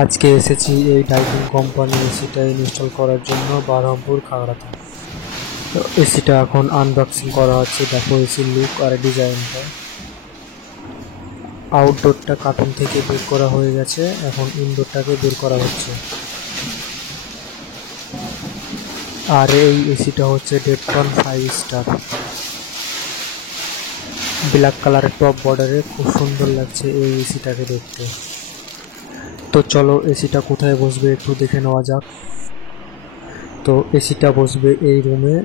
আজকে এসেছি এই ডাইকিন কোম্পানি এসিটা ইনস্টল করার জন্য বহরমপুর খাগড়াতে। তো এসিটা এখন আনবক্সিং করা হচ্ছে। দেখো এসির লুক আর ডিজাইনটা। আউটডোরটা কার্টুন থেকে বের করা হয়ে গেছে, এখন ইনডোরটাকে বের করা হচ্ছে। আর এই এসিটা হচ্ছে ডেটটন 5 স্টার, ব্ল্যাক কালারের টপ বর্ডারে। খুব সুন্দর লাগছে এই এসিটাকে দেখতে। তো চলো এসিটা কোথায় বসবে একটু দেখে নেওয়া যাক। তো এসিটা বসবে এই রুমে,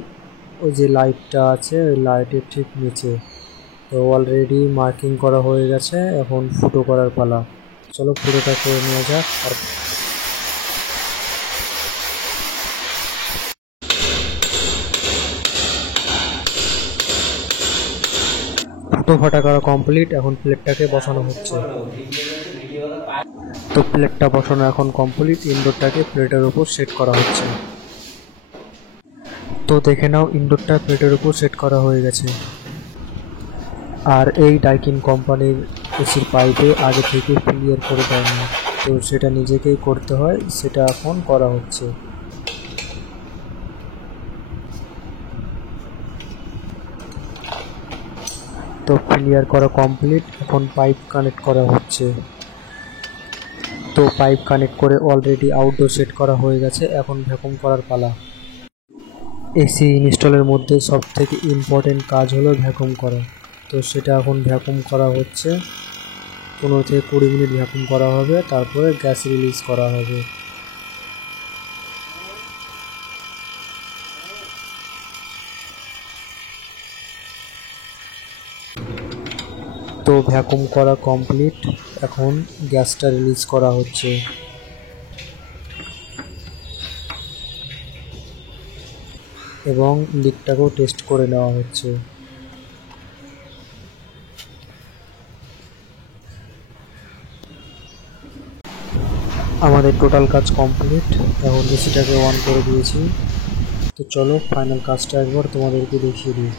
ওই যে লাইটটা আছে ওই লাইটের ঠিক নিচে। তো অলরেডি মার্কিং করা হয়ে গেছে, এখন ফুটো করার পালা। চলো ফুটোটা করে নেওয়া যাক। আর ফুটো ফাটা করা কমপ্লিট, এখন প্লেটটাকে বসানো হচ্ছে। তো প্লেটটা বসানো এখন কমপ্লিট, ইনডোরটাকে প্লেটের উপর সেট করা হচ্ছে। তো দেখে নাও ইনডোরটা প্লেটের উপর সেট করা হয়ে গেছে। আর এই ডাইকিন কোম্পানির এসির পাইপে আগে থেকে ক্লিয়ার করে দেয়নি, তো সেটা নিজেকেই করতে হয়, সেটা এখন করা হচ্ছে। তো ক্লিয়ার করা কমপ্লিট, এখন পাইপ কানেক্ট করা হচ্ছে। তো পাইপ কানেক্ট করে অলরেডি আউটডোর সেট করা হয়ে গেছে, এখন ভ্যাকুম করার পালা। এসি ইনস্টলের মধ্যে সব থেকে ইম্পর্টেন্ট কাজ হলো ভ্যাকুম করা। তো সেটা এখন ভ্যাকুম করা হচ্ছে। 15 থেকে 20 মিনিট ভ্যাকুম করা হবে, তারপরে গ্যাস রিলিজ করা হবে। তো ভ্যাকুম করা কমপ্লিট, এখন গ্যাসটা রিলিজ করা হচ্ছে। এবং লিকটাকেও টেস্ট করে নেওয়া হচ্ছে। আমাদের টোটাল কাজ কমপ্লিট, এখন এসিটাকে অন করে দিয়েছি। তো চলো ফাইনাল কাজটা একবার তোমাদেরকে দেখিয়ে দিই।